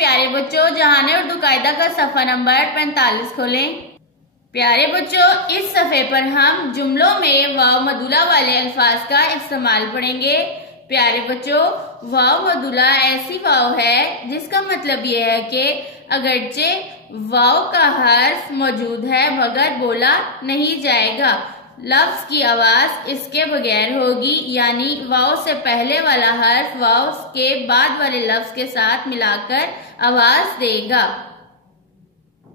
प्यारे बच्चों, जहाने उर्दू कायदा का सफ़ा नंबर 45 खोलें। प्यारे बच्चों, इस सफ़े पर हम जुमलों में वाव मदुला वाले अल्फाज का इस्तेमाल पढ़ेंगे। प्यारे बच्चों, वाव मदुला ऐसी वाव है जिसका मतलब यह है कि अगरचे वाव का हर्फ मौजूद है मगर बोला नहीं जाएगा, लफ्ज की आवाज इसके बगैर होगी, यानी वाव से पहले वाला हर्फ वाव के बाद वाले लफ्ज के साथ मिलाकर आवाज देगा।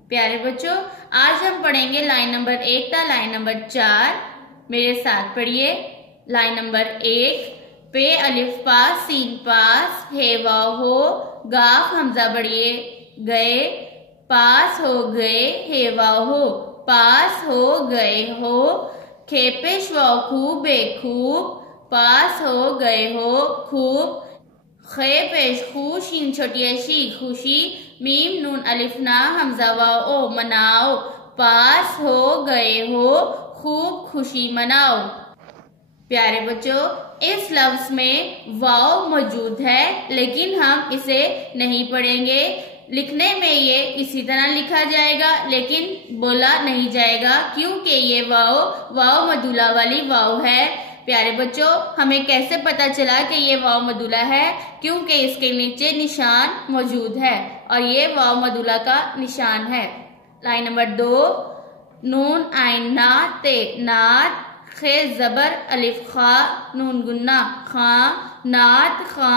प्यारे बच्चों, आज हम पढ़ेंगे लाइन नंबर 1 था लाइन नंबर 4। मेरे साथ पढ़िए। लाइन नंबर 1, पे अलिफ पास सीन पास हे वाव हो, गाफ हमजा बढ़िए गए, पास हो गए हे वाव हो, पास हो गए हो, खे पेश वाव खूब बेखूब, पास हो गए हो खूब, खे पेश खू शीन छोटिया शी खुशी, मीम नून अलिफ ना हमजा वाव ओ मनाओ, पास हो गए हो खूब खुशी मनाओ। प्यारे बच्चों, इस लफ्ज में वाव मौजूद है लेकिन हम इसे नहीं पढ़ेंगे। लिखने में ये इसी तरह लिखा जाएगा लेकिन बोला नहीं जाएगा क्योंकि ये वाव मदुला वाली वाव है। प्यारे बच्चों, हमें कैसे पता चला कि ये वाव मदुला है? क्योंकि इसके नीचे निशान मौजूद है और ये वाव मदुला का निशान है। लाइन नंबर 2, नून आइन ना ते नात, खे जबर अलिफ खा नून गुन्ना खा, नात खा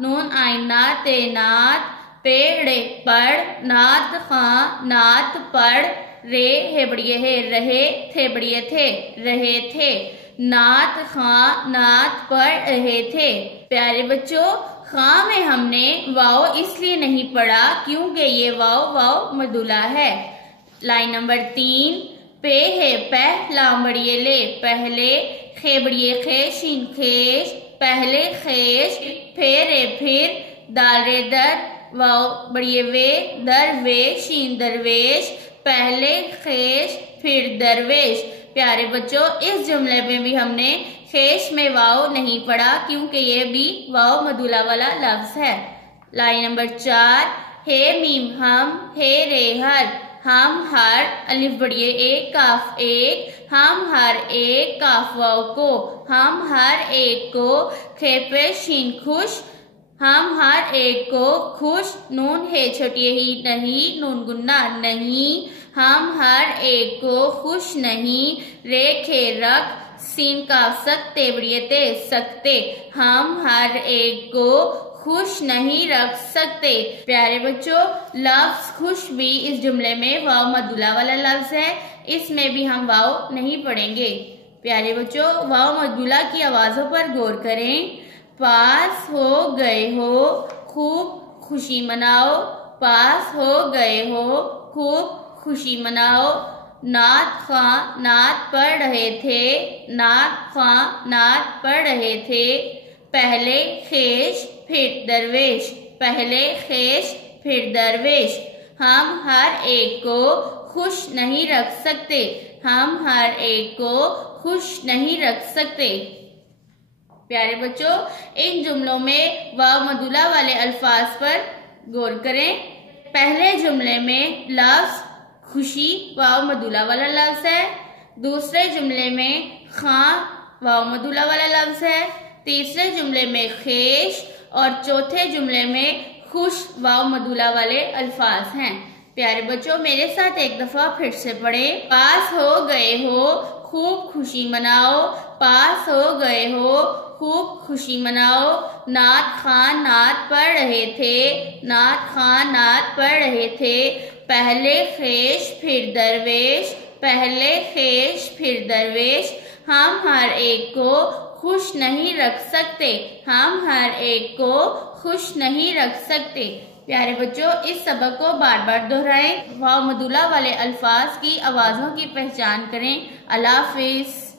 नून आइन ना ते नात, पेड़े पढ़ नात खा नात पढ़, रे हे बढ़िए हे रहे, थे बढ़िए थे रहे थे, नात खा नात पढ़ रहे थे। प्यारे बच्चों, खा में हमने वाव इसलिए नहीं पढ़ा क्योंकि ये वाव मदुला है। लाइन नंबर 3, पे है पह लाम बढ़िए ले पहले, खे बढ़िए खे शीन खेश पहले खेश, फेरे फिर, दाल रे दर वाव बढ़िए वे दर वे शीन दरवेश, पहले खेश फिर दरवेश। प्यारे बच्चों, इस जुमले में भी हमने खेश में वाव नहीं पढ़ा क्योंकि ये भी वाव मदुला वाला लफ्ज है। लाइन नंबर 4, हे मीम हम हे रे हर, हम हर अलिफ बढ़िए एक काफ एक, हम हर एक काफ वाव को, हम हर एक को, खे पे शीन खुश, हम हर एक को खुश, नून है छोटिए ही नहीं नून गुन्ना नहीं, हम हर एक को खुश नहीं, रे खे रख सीन काफ सकते बढ़िए ते सकते, हम हर एक को खुश नहीं रख सकते। प्यारे बच्चों, लफ्ज खुश भी इस जुमले में वाव मदुला वाला लफ्ज है, इसमें भी हम वाव नहीं पढ़ेंगे। प्यारे बच्चों, वाव मदुला की आवाजों पर गौर करें। पास हो गए हो खूब खुशी मनाओ, पास हो गए हो खूब खुशी मनाओ, नात खा नात पढ़ रहे थे, नात खा नात पढ़ रहे थे, पहले खेश फिर दरवेश, पहले खेश फिर दरवेश, हम हर एक को खुश नहीं रख सकते, हम हर एक को खुश नहीं रख सकते। प्यारे बच्चों, इन जुमलों में वाव मदुला वाले अल्फाज पर गौर करें। पहले जुमले में लफ्ज खुशी वाव मदुला वाला लफ्ज है, दूसरे जुमले में खा वाव मदुला वाला लफ्ज है, तीसरे जुमले में खेश और चौथे जुमले में खुश वाव मदुला वाले अल्फाज हैं। प्यारे बच्चों, मेरे साथ एक दफा फिर से पढ़ें। पास हो गए हो खूब खुशी मनाओ, पास हो गए हो खूब खुशी मनाओ, नात खान नात पढ़ रहे थे, नात खान नात पढ़ रहे थे, पहले खेश फिर दरवेश, पहले खेश फिर दरवेश, हम हर एक को खुश नहीं रख सकते, हम हर एक को खुश नहीं रख सकते। प्यारे बच्चों, इस सबक को बार बार दोहराएं। वाव मदुला वाले अल्फाज की आवाज़ों की पहचान करें। अल्लाह हाफिज़।